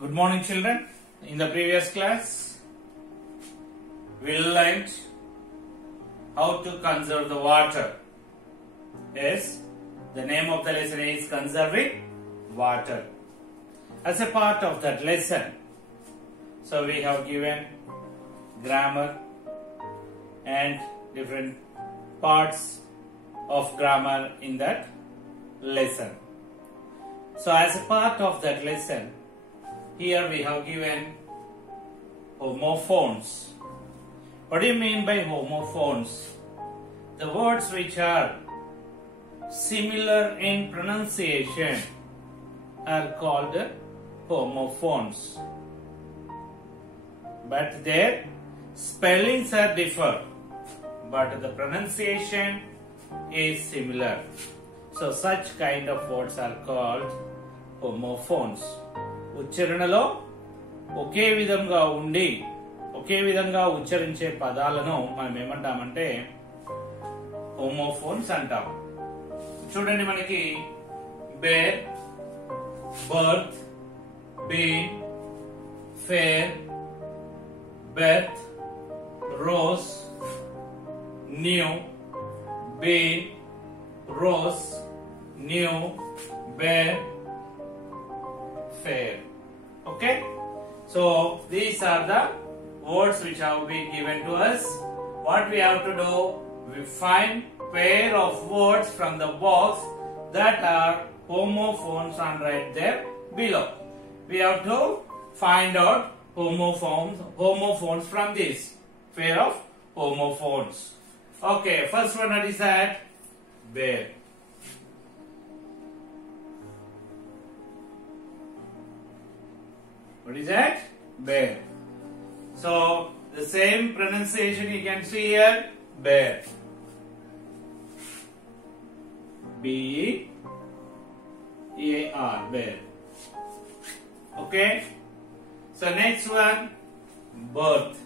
Good morning, children. In the previous class, we learned how to conserve the water. Yes, the name of the lesson is Conserving Water. As a part of that lesson, so we have given grammar and different parts of grammar in that lesson. So as a part of that lesson, here we have given homophones. What do you mean by homophones? The words which are similar in pronunciation are called homophones. But their spellings are different, but the pronunciation is similar. So such kind of words are called homophones. ఉచ్చారణలో ఒకే విధంగా ఉండి ఒకే విధంగా ఉచ్చరించే పదాలను మనం ఏమంటామంటే హోమోఫోన్స్ అంటాం. చూడండి, మనకి bear, birth, been, fare, berth, rose, new, bean, rows, knew, bare, fair. Okay, so these are the words which have been given to us. What we have to do, we find pair of words from the box that are homophones and write there below. We have to find out homophones from this pair of homophones. Okay, first one, that is that bear. What is that? Bear. So the same pronunciation you can see here, bear. B-E-A-R, bear. Okay. So next one, birth.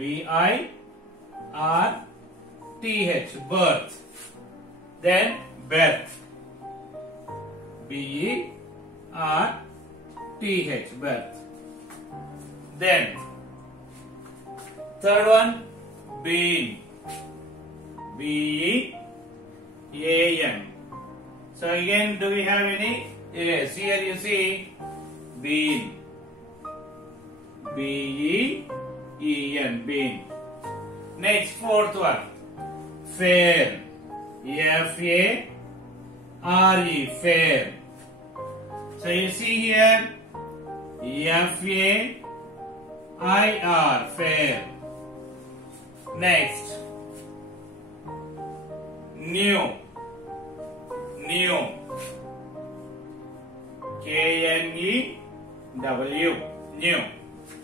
B-I-R-T-H, birth. Then birth. B-E-R-T-H, birth. Then third one, bean. B-E-A-N. So again, do we have any? Yes, here you see bean. B-E-E-N, bean. Next, fourth one, fair. F-A-R-E, fair. So you see here, F-A-I-R, fair. Next, new. K-N-E-W, new.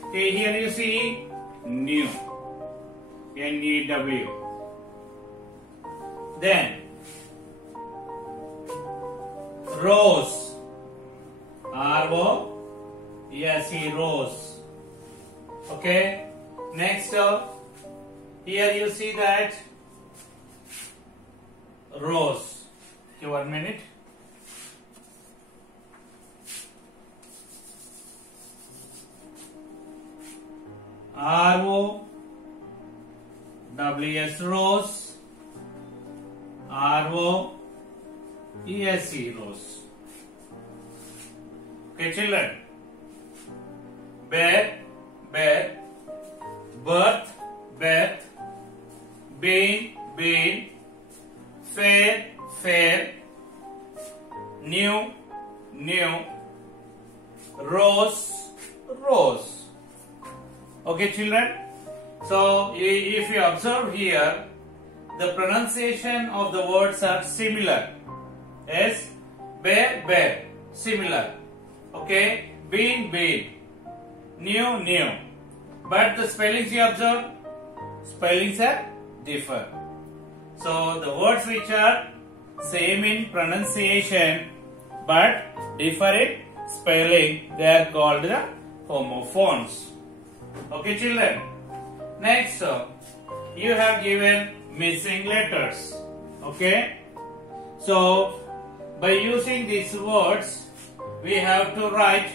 Okay, here you see new, N-E-W. Then rose. R-O-S-E, rose. Okay. Next, here you see that rose. Okay, 1 minute. R-O-W-S, rose. R-O-E-S-E, rose. Okay, children. Bear, birth, bean, fair, new, rose. Okay, children. So if you observe here, the pronunciation of the words are similar. Yes, bear, similar. Okay, bean, new. But the spellings you observe, spellings are different. So the words which are same in pronunciation but differ in spelling, they are called the homophones. Okay, children. Next, you have given missing letters. Okay, so by using these words, we have to write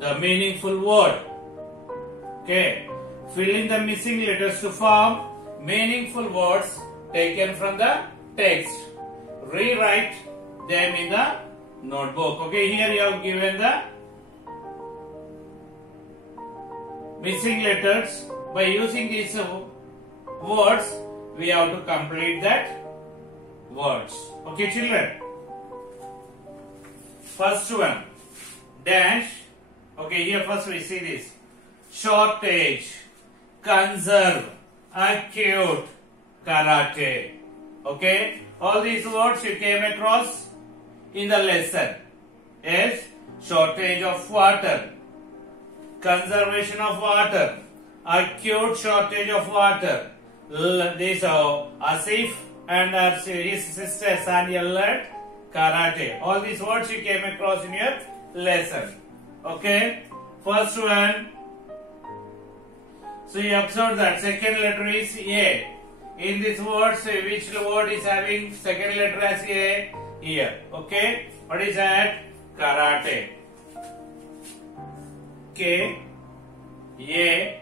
the meaningful word. Okay. Fill in the missing letters to form meaningful words taken from the text. Rewrite them in the notebook. Okay, here you have given the missing letters. By using these words, we have to complete that words. Okay, children. First one, dash. Okay, here first we see this. Shortage, conserve, acute, karate. Okay, all these words you came across in the lesson. Yes, shortage of water, conservation of water, acute shortage of water. These are Asif and his sister Sanya learned karate. All these words you came across in your lesson. Okay, first one. So you observe that second letter is A. In this word, which word is having second letter as A? Here. Okay. What is that? Karate. K A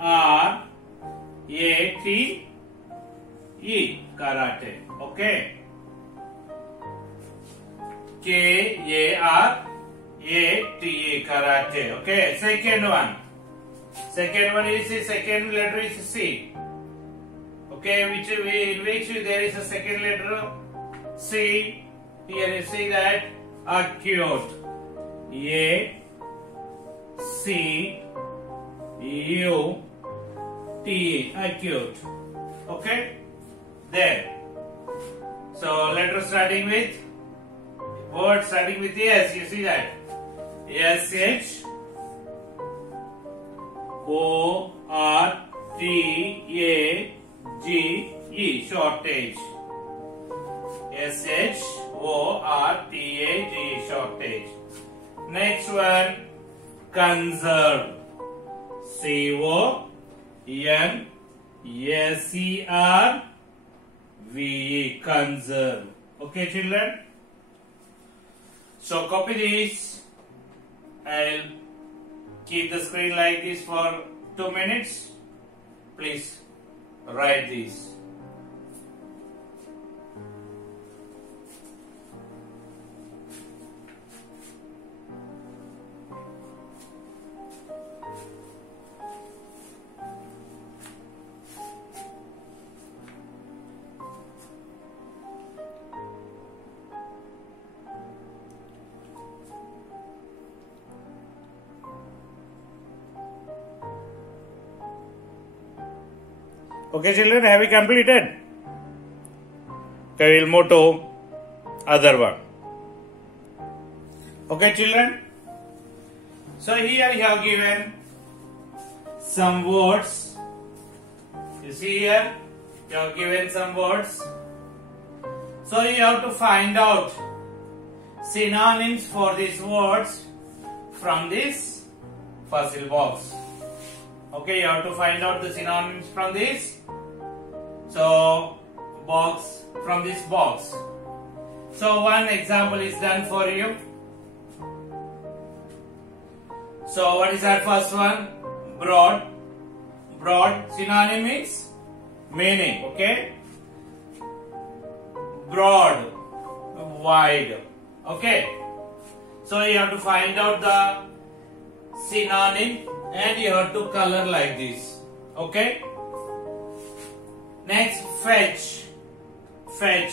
R A T E. Karate. Okay. K A R A T E. Karate. Okay. Second one. Second one is the second letter is C. Okay, in which there is a second letter C. Here you see that acute. A C U T E. Acute. Okay. There. So letter starting with word starting with S. You see that S H O R T A G E. Shortage. S H O R T A G E. Shortage. Next one, conserve. C O N S E R V E. Conserve. Okay, children. So copy this. I'll keep the screen like this for 2 minutes. Please write this. Okay, children, have you completed? Okay, we'll move to other one. Okay, children. So here you have given some words. You see here, you have given some words. So you have to find out synonyms for these words from this puzzle box. Okay, you have to find out the synonyms from this. So, from this box. So, one example is done for you. So, what is that first one? Broad. Broad synonym is meaning. Okay. Broad, wide. Okay. So, you have to find out the synonym and you have to color like this. Okay. Next, fetch. Fetch.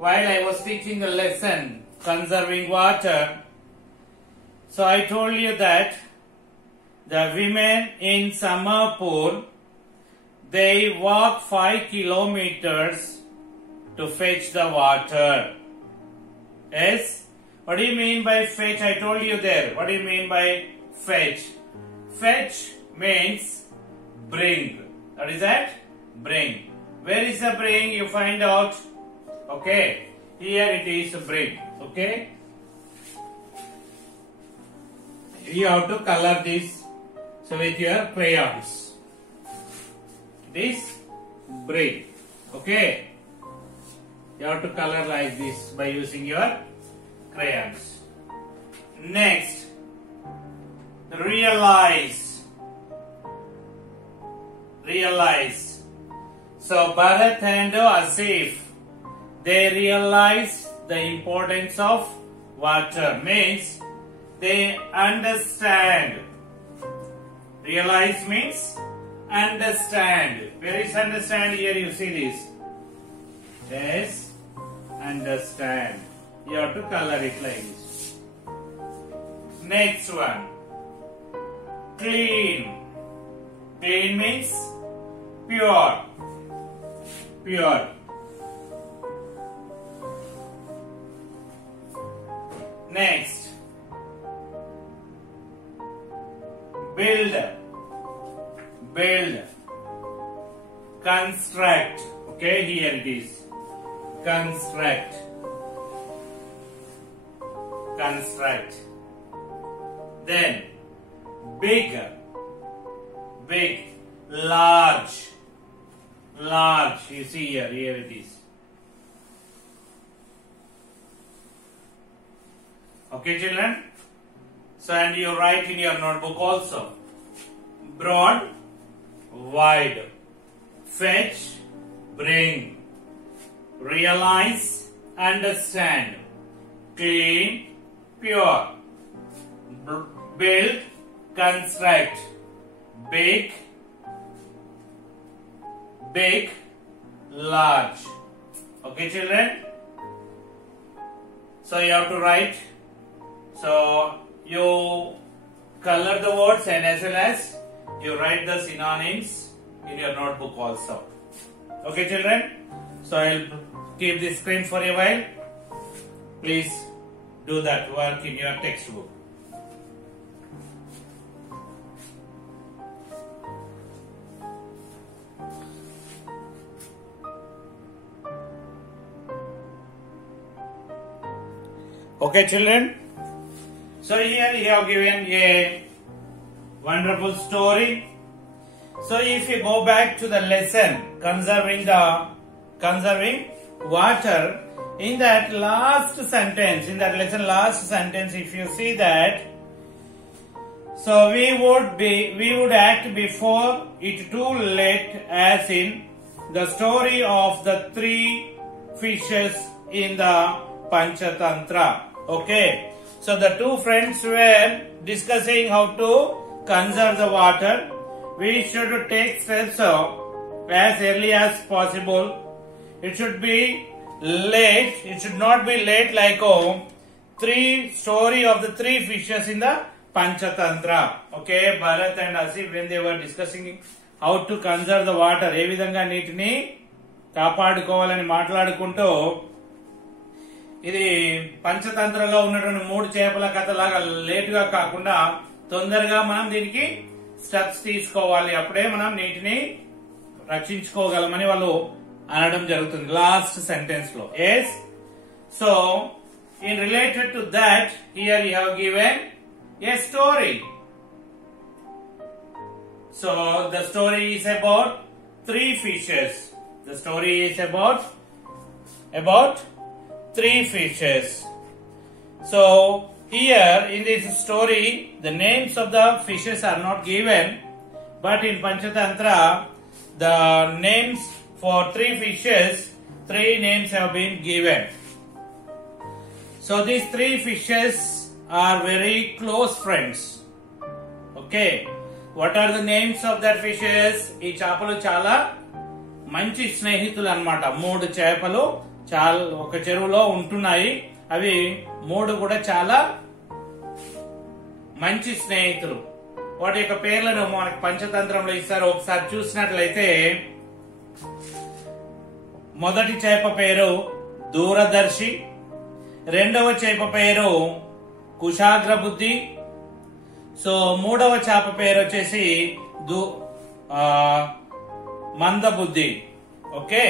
While I was teaching the lesson conserving water, so I told you that the women in Samarpur, they walk 5 kilometers to fetch the water. Yes? What do you mean by fetch? I told you there. What do you mean by fetch? Fetch means bring. What is that? Bring. Where is the bring? You find out. Okay. Here it is bring. Okay. You have to color this. So with your crayons. This bring. Okay. You have to color like this by using your crayons. Next, realize. Realize. So Bharat and Asif, they realize the importance of water, means they understand. Realize means understand. Where is understand? Here you see this. Yes, understand. You have to color it like this. Next one, clean. Clean means pure. Pure. Next, build. Build. Construct. Okay, here it is. Construct. Construct. Then big. Big. Large. Large. You see here. Here it is. Okay, children. So, and you write in your notebook also. Broad, wide, fetch, bring, realize, understand, clean, pure, build, construct, big, big, large. Okay, children? So you have to write. So you color the words and as well as you write the synonyms in your notebook also. Okay, children? So I'll keep the screen for a while. Please do that work in your textbook. Okay, children? So here we have given a wonderful story. So if you go back to the lesson conserving water, in that last sentence, in that lesson last sentence, if you see that, so we would act before it too late, as in the story of the three fishes in the Panchatantra. Okay. So the two friends were discussing how to conserve the water. We should take steps as early as possible. It should be late. It should not be late like story of the three fishes in the Panchatantra. Okay, Bharat and Asif, when they were discussing how to conserve the water, ఏ విధంగా నీటిని కాపాడుకోవాలని మాట్లాడుకుంటూ ఇది పంచతంత్రలో ఉన్నటువంటి మూడు చేపల కథ లాగా లేట్ గా కాకుండా తొందరగా మనం దీనికి స్టెప్స్ తీసుకోవాలి, అప్పుడే మనం నీటిని రక్షించుకోగలమని వాళ్ళు అనడం జరుగుతుంది లాస్ట్ సెంటెన్స్ లో. Yes, so in related to that here you have given a story. So the story is about three fishes. The story is about three fishes. So here in this story the names of the fishes are not given, but in Panchatantra the names for three fishes, three names have been given. So these three fishes are very close friends. Okay, what are the names of that fishes? ఈ చేపలు చాలా మంచి స్నేహితులు అన్నమాట. మూడు చేపలు చాలా ఒక చెరువులో ఉంటున్నాయి. అవి మూడు కూడా చాలా మంచి స్నేహితులు. వాటి యొక్క పేర్లను మనకి పంచతంత్రంలో ఇస్తారు. ఒకసారి చూసినట్లయితే మొదటి చేప పేరు దూరదర్శి, రెండవ చేప పేరు కుశాగ్ర బుద్ధి, సో మూడవ చేప పేరు వచ్చేసి మందబుద్ధి. ఓకే,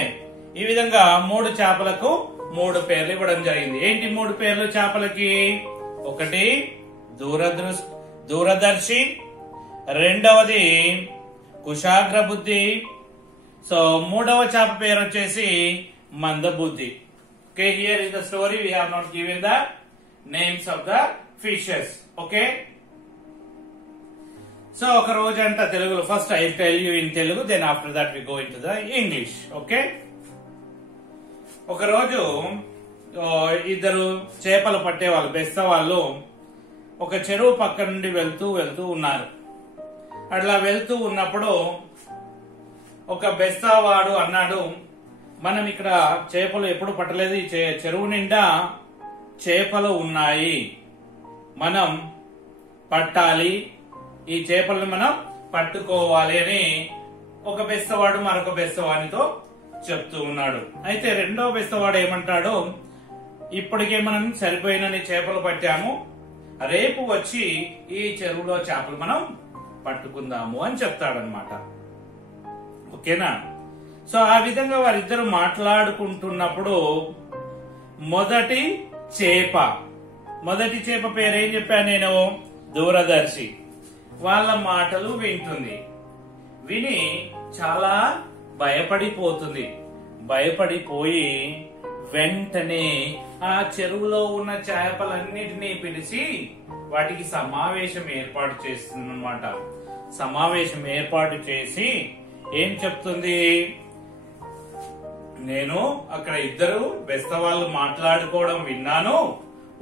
ఈ విధంగా మూడు చేపలకు మూడు పేర్లు ఇవ్వడం జరిగింది. ఏంటి మూడు పేర్లు చేపలకి? ఒకటి దూరదర్శి, రెండవది కుశాగ్ర బుద్ధి, సో మూడవ చేప పేరు వచ్చేసి మందబుద్ధి. Okay, here is the story. We have not given the names of the fishes. Okay, so ఒక రోజు అంట తెలుగులో first I tell you in Telugu, then after that we go in to the English. Okay, ఒక రోజు ఇద్దరు చేపలు పట్టే వాళ్ళు, బెస్త వాళ్ళు ఒక చెరువు పక్క నుండి వెళ్తూ ఉన్నారు. అట్లా వెళ్తూ ఉన్నప్పుడు ఒక బెస్తవాడు అన్నాడు, మనం ఇక్కడ చేపలు ఎప్పుడు పట్టలేదు, ఈ చెరువు నిండా చేపలు ఉన్నాయి, మనం పట్టాలి, ఈ చేపలను మనం పట్టుకోవాలి అని ఒక బెస్తవాడు మరొక బెస్తవానితో చెప్తూ ఉన్నాడు. అయితే రెండో బెస్తవాడు ఏమంటాడు, ఇప్పటికే మనం సరిపోయినన్ని చేపలు పట్టాము, రేపు వచ్చి ఈ చెరువులో చేపలు మనం పట్టుకుందాము అని చెప్తాడనమాట. ఓకేనా, సో ఆ విధంగా వారిద్దరు మాట్లాడుకుంటున్నప్పుడు మొదటి చేప పేరు ఏం చెప్పాను నేను, దూరదర్శి, వాళ్ళ మాటలు వింటుంది. విని చాలా భయపడిపోయి వెంటనే ఆ చెరువులో ఉన్న చేపలన్నిటినీ పిలిచి వాటికి సమావేశం ఏర్పాటు చేస్తుందన్నమాట. సమావేశం ఏర్పాటు చేసి ఏం చెప్తుంది, నేను అక్కడ ఇద్దరు బెస్త వాళ్ళు మాట్లాడుకోవడం విన్నాను,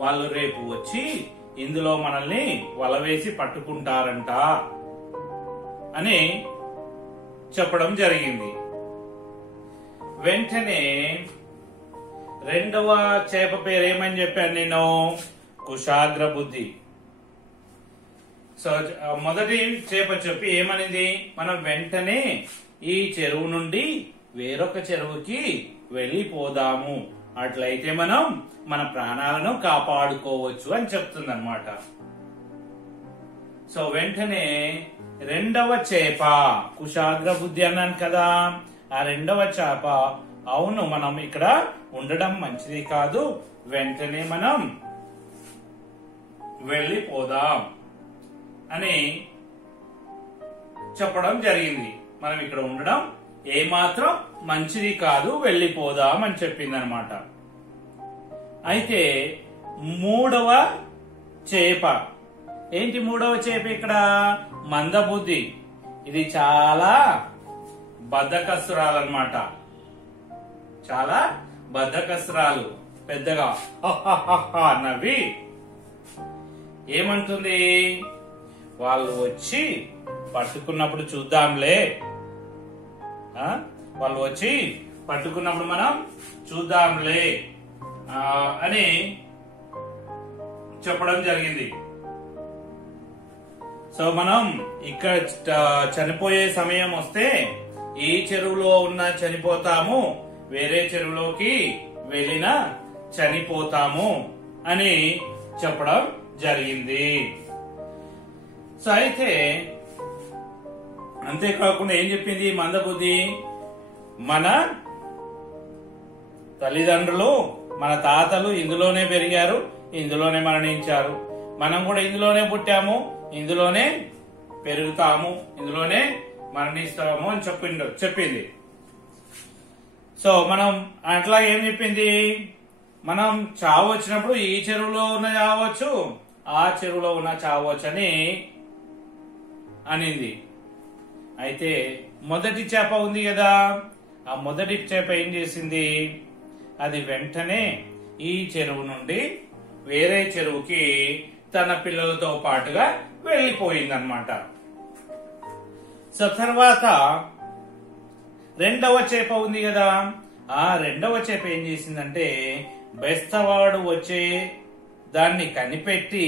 వాళ్ళు రేపు వచ్చి ఇందులో మనల్ని వలవేసి పట్టుకుంటారంట అని చెప్పడం జరిగింది. వెంటనే రెండవ చేప పేరు ఏమని చెప్పాను నేను, కుశాగ్ర బుద్ధి. సో మొదటి చేప చెప్పి ఏమనింది, మనం వెంటనే ఈ చెరువు నుండి వేరొక చెరువుకి వెళ్ళిపోదాము, అట్లయితే మనం మన ప్రాణాలను కాపాడుకోవచ్చు అని చెప్తుంది అనమాట. సో వెంటనే రెండవ చేప, కుశాగ్ర బుద్ధి అన్నాను కదా, ఆ రెండవ చేప అవును మనం ఇక్కడ ఉండడం మంచిది కాదు, వెంటనే మనం వెళ్ళిపోదాం అని చెప్పడం జరిగింది. మనం ఇక్కడ ఉండడం ఏమాత్రం మంచిది కాదు, వెళ్ళిపోదాం అని చెప్పింది అనమాట. అయితే మూడవ చేప ఏంటి, మూడవ చేప ఇక్కడ మందబుద్ధి. ఇది చాలా బద్ధకస్తురాలన్నమాట, చాలా బద్ధకస్తురాలు. పెద్దగా నవ్వి ఏమంటుంది, వాళ్ళు వచ్చి పట్టుకున్నప్పుడు చూద్దాంలే, వాళ్ళు వచ్చి పట్టుకున్నప్పుడు మనం చూద్దాంలే అని చెప్పడం జరిగింది. సో మనం ఇక్కడ చనిపోయే సమయం వస్తే ఈ చెరువులో ఉన్న చనిపోతాము, వేరే చెరువులోకి వెళ్ళినా చనిపోతాము అని చెప్పడం జరిగింది. సో అయితే అంతేకాకుండా ఏం చెప్పింది మందబుద్ధి, మన తల్లిదండ్రులు మన తాతలు ఇందులోనే పెరిగారు, ఇందులోనే మరణించారు, మనం కూడా ఇందులోనే పుట్టాము, ఇందులోనే పెరుగుతాము, ఇందులోనే మరణిస్తాము అని చెప్పింది. సో మనం అట్లా ఏం చెప్పింది, మనం చావు వచ్చినప్పుడు ఈ చెరువులో ఉన్న చావచ్చు, ఆ చెరువులో ఉన్న చావచ్చు అని అనింది. అయితే మొదటి చేప ఉంది కదా, ఆ మొదటి చేప ఏం చేసింది, అది వెంటనే ఈ చెరువు నుండి వేరే చెరువుకి తన పిల్లలతో పాటుగా వెళ్లిపోయిందన్నమాట. సో తర్వాత రెండవ చేప ఉంది కదా, ఆ రెండవ చేప ఏం చేసిందంటే బెస్తవాడు వచ్చే దాన్ని కనిపెట్టి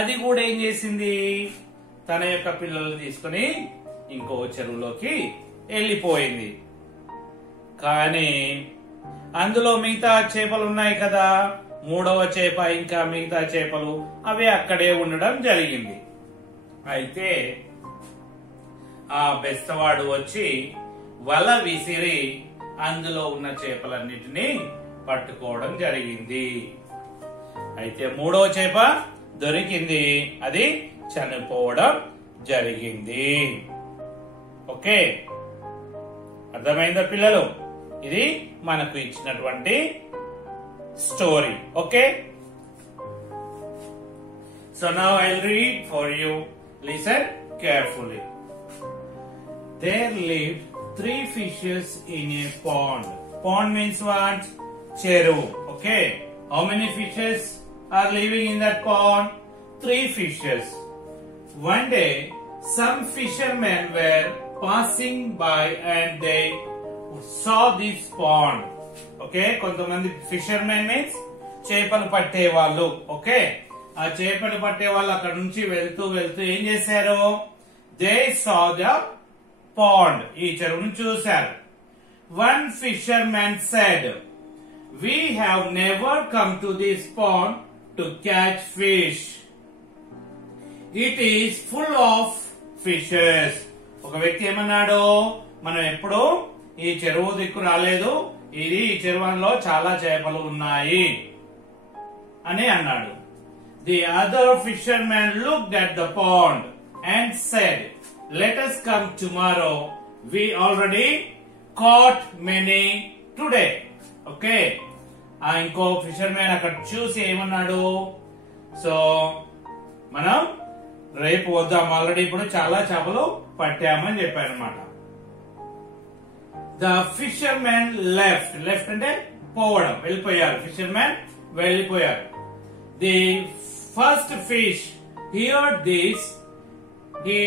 అది కూడా ఏం చేసింది, తన యొక్క పిల్లల్ని తీసుకుని ఇంకో చెరువులోకి వెళ్ళిపోయింది. కానీ అందులో మిగతా చేపలు ఉన్నాయి కదా, మూడవ చేప ఇంకా మిగతా చేపలు అవి అక్కడే ఉండడం జరిగింది. అయితే ఆ బెస్తవాడు వచ్చి వల విసిరి అందులో ఉన్న చేపలన్నిటినీ పట్టుకోవడం జరిగింది. అయితే మూడవ చేప దొరికింది, అది చనిపోవడం జరిగింది. ఓకే, అర్థమైందా పిల్లలు? ఇది మనకు ఇచ్చినటువంటి story. Okay, So now I'll read for you. Listen carefully. There lived 3 fishes in a pond. Pond means what? Cheru. Okay. How many fishes are living in that pond? 3 fishes. One day, some fishermen were passing by and they saw this pond. Okay. కొంతమంది fishermen means చేపలు పట్టే వాళ్ళు. Okay. ఆ చేపలు పట్టే వాళ్ళు అక్కడ నుంచి వెళ్తూ వెళ్తూ ఏం చేశారు? దే సా ద పాండ్, ఈ చెరువును చూశారు. One fisherman said, we have never come to this pond to catch fish. It is full of fishes. ఒక వ్యక్తి ఏమన్నాడు? మనం ఎప్పుడు ఈ చెరువు దిక్కు రాలేదు, ఇది ఈ చెరువులో చాలా చేపలు ఉన్నాయి అని అన్నాడు. The other fisherman looked at the pond and said, let us come tomorrow. We already caught many today. Okay. ఇంకో ఫిషర్మెన్ అక్కడ చూసి ఏమన్నాడు? సో మనం రేపు వద్దాం, ఆల్రెడీ ఇప్పుడు చాలా చేపలు పట్టామని చెప్పారు అనమాట. ద ఫిషర్మెన్ లెఫ్ట్, లెఫ్ట్ అంటే పోవడం, వెళ్ళిపోయారు. ఫిషర్మెన్ వెళ్ళిపోయారు. The first fish heard this, he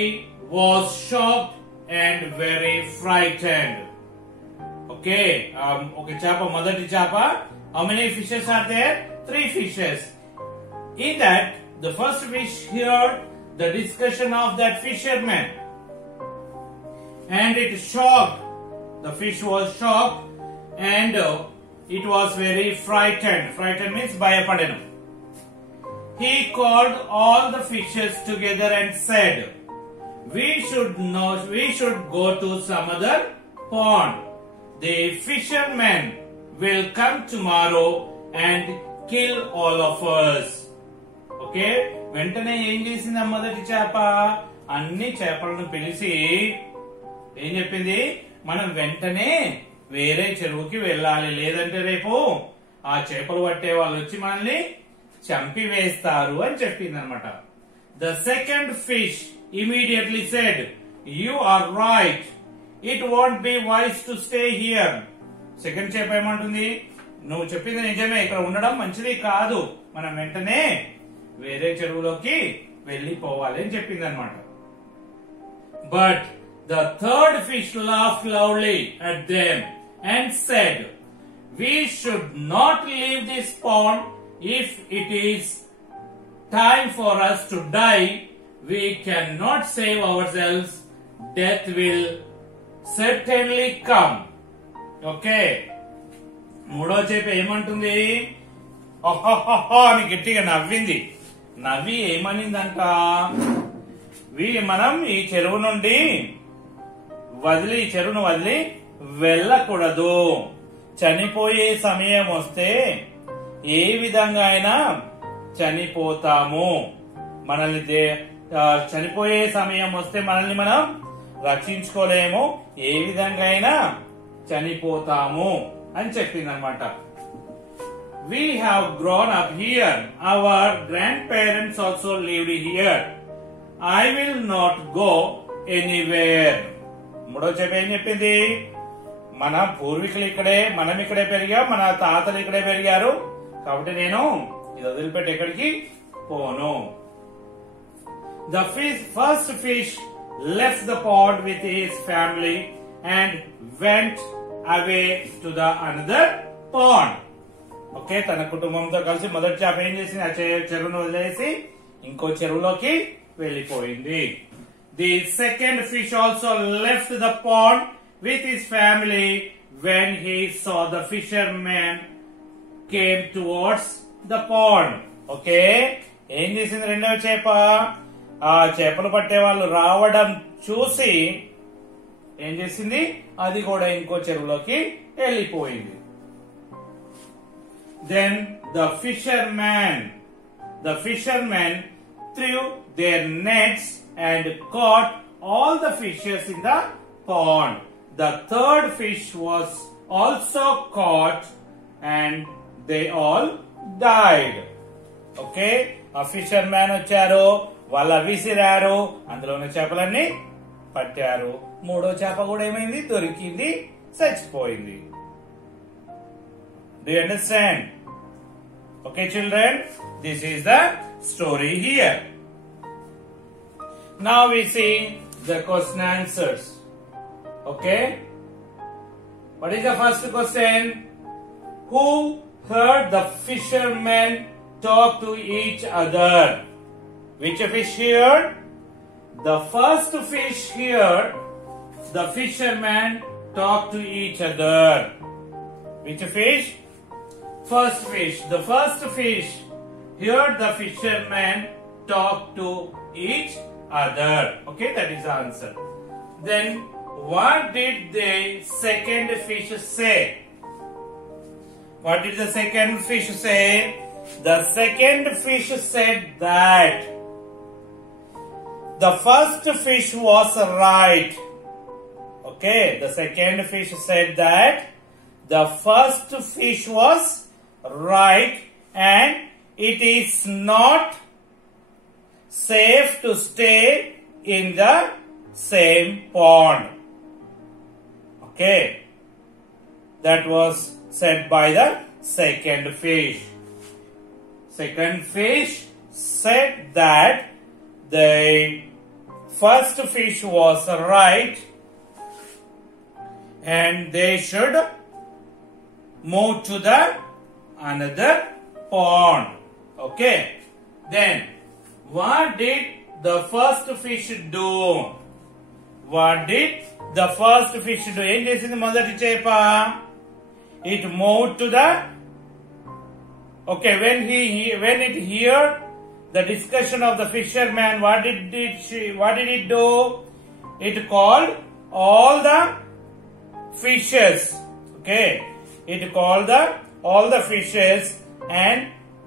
was shocked and very frightened. Okay, okay, chapa, మొదటి chapa. How many fishes are there? 3 fishes. In that, the first fish heard the discussion of that fisherman, and it shocked. The fish was shocked, and it was very frightened. Frightened means bayapadenu. He called all the fishes together and said, we should go to some other pond. The fishermen will come tomorrow and kill all of us. Okay, వెంటనే ఏం చేసింది ఆ మొదటి చేప? అన్ని చేపలను పిలిచి ఏం చెప్పింది? మనం వెంటనే వేరే చెరువుకి వెళ్ళాలి, లేదంటే రేపు ఆ చేపలు పట్టే వాళ్ళు వచ్చి మనల్ని చంపి వేస్తారు అని చెప్పింది అనమాట. The second fish immediately said, you are right, it won't be wise to stay here. Second చేప ఏమంటుంది? నువ్వు చెప్పింది నిజమే, ఇక్కడ ఉండడం మంచిది కాదు, మనం వెంటనే వేరే చెరువులోకి వెళ్లిపోవాలి అని చెప్పింది అనమాట. But the third fish laughed loudly at them and said, we should not leave this pond. If it is time for us to die, we cannot save ourselves. Death will certainly come. Okay. మూడో చేప ఏమంటుంది? ఓహోహో అని గట్టిగా నవ్వింది. నవ్వి ఏమనిందంట? మనం ఈ చెరువు నుండి ఈ చెరువును వదిలి వెళ్ళకూడదు. చనిపోయే సమయం వస్తే ఏ విధంగా అయినా చనిపోతాము. మనల్ని చనిపోయే సమయం వస్తే మనల్ని మనం రక్షించుకోలేము, ఏ విధంగా అయినా చనిపోతాము అని చెప్పింది అనమాట. We have grown up here. Our grandparents also lived here. I will not go anywhere. మూడో చెప్ప ఏం చెప్పింది? మన పూర్వీకులు ఇక్కడే, మనం ఇక్కడే పెరిగాం, మన తాతలు ఇక్కడే పెరిగారు, కాబట్టి నేను ఇది వదిలిపెట్టి ఎక్కడికి పోను. The first fish left the pond with his family and went away to the another pond. Okay, తన కుటుంబంతో కలిసి మొదటి చేప ఏం చేసింది? ఆ చెరువును వదిలేసి ఇంకో చెరువులోకి వెళ్లిపోయింది. The second fish also left the pond with his family when he saw the fisherman came towards the pond. Okay, ఏం చేసింది రెండవ చేప? ఆ చేపలు పట్టే వాళ్ళు రావడం చూసి ఏం చేసింది? అది కూడా ఇంకో చెరువులోకి వెళ్ళిపోయింది. Then the fishermen threw their nets and caught all the fishes in the pond. The third fish was also caught and they all died. Okay, ఆ ఫిషర్ మ్యాన్ వచ్చారు, వాళ్ళ విసిరారు, అందులో ఉన్న చేపలన్నీ పట్టారు. మూడో చేప కూడా ఏమైంది, దొరికింది, చచ్చిపోయింది. Do you understand? Okay, children, this is the story here. Now we see the question answers. Okay, what is the first question? Who heard the fishermen talk to each other? Which fish heard? The first fish heard the fishermen talk to each other. Which fish? First fish. The first fish heard the fishermen talk to each other. Okay, that is the answer. Then what did the second fish say? What did the second fish say? The second fish said that the first fish was right. Okay, the second fish said that the first fish was right and it is not safe to stay in the same pond. Okay, that was said by the second fish. Second fish said that the first fish was right and they should move to the another pond. Okay, then what did the first fish do? What did the first fish do? Em chesindi modati chepa? It moved to the, okay, when it heard the discussion of the fisherman, what did it do? It called all the fishes. Okay, it called all the fishes and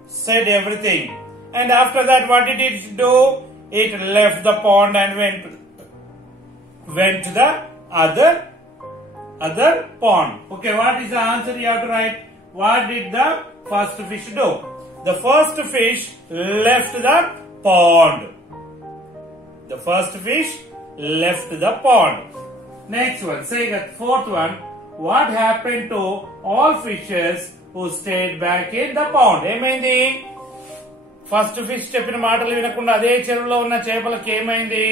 said everything. And after that, what did it do? It left the pond and went to the other pond. Okay, what is the answer you have to write? What did the first fish do? The first fish left the pond. The first fish left the pond. Next one, say the fourth one. What happened to all fishes who stayed back in the pond? ఏమైంది? First fish చెప్పిన మాటలు వినకుండా అదే చెరువులో ఉన్న చేపలకు ఏమైంది?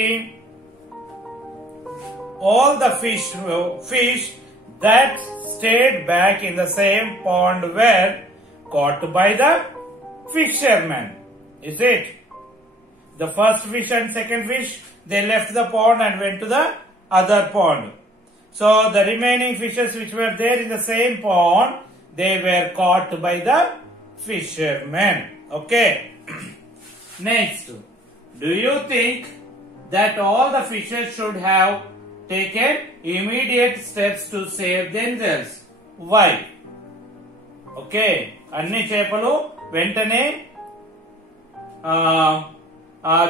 All the fish that stayed back in the same pond were caught by the fishermen. Is it? The first fish and second fish, they left the pond and went to the other pond. So the remaining fishes which were there in the same pond, they were caught by the fishermen. Okay. Next, do you think that all the fishes should have taken immediate steps to save themselves? Why? Okay, అన్ని చేపలు వెంటనే ఆ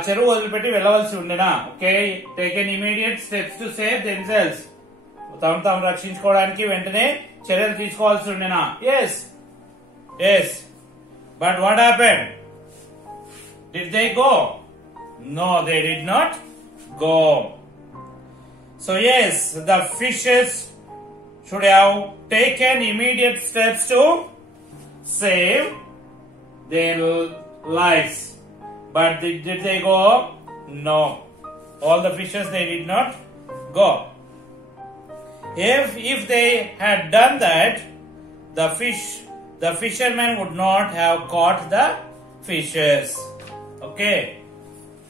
చెరువు వదిలిపెట్టి వెళ్ళవలసి ఉండేనా? Okay, taken immediate steps to save themselves, తాము రక్షించుకోవడానికి వెంటనే చర్యలు తీసుకోవాల్సి ఉండేనా? Yes. But what happened? Did they go? No, they did not go. So yes, the fishes should have taken immediate steps to save their lives. But did they go? No. All the fishes, they did not go. If they had done that, the fishermen would not have caught the fishes. Okay.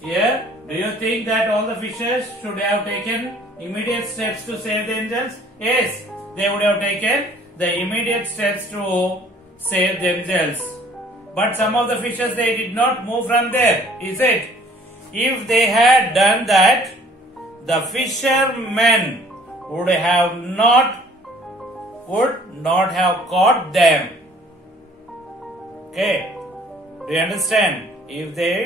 Here, do you think that all the fishes should have taken immediate steps to save themselves? Yes, they would have taken the immediate steps to save themselves. But some of the fishes, they did not move from there. Is it? If they had done that, the fishermen would not have caught them. Okay. Do you understand? If they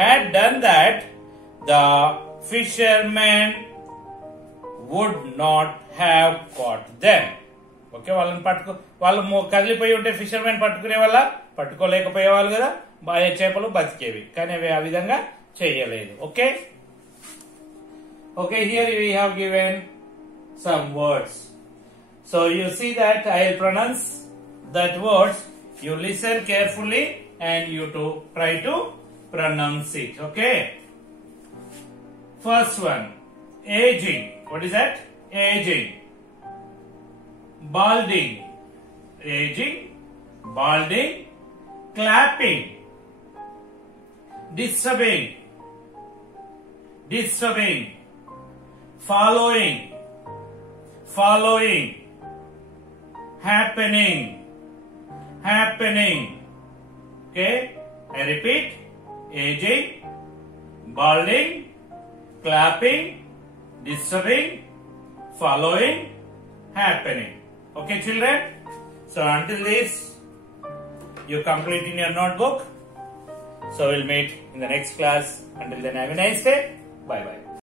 had done that, the fishermen would not have caught them. Okay, వాళ్ళు కదిలిపోయి ఉంటే ఫిషర్మెన్ పట్టుకునే వాళ్ళ పట్టుకోలేకపోయేవాళ్ళు కదా. చేపలు బతికేవి, కానీ అవి ఆ విధంగా చేయలేదు. Okay, okay, here we have given some words. So you see that I will pronounce that words. You listen carefully and you to try to pronounce it. Okay. First one, aging. What is that? Aging. Balding. Aging. Balding. Clapping. Disturbing. Disturbing. Following. Following. Happening. Happening. Okay, I repeat: aging, balding, clapping, disturbing, following, happening. Okay, children? So until this, you complete in your notebook. So we'll meet in the next class. Until then, have a nice day. Bye bye.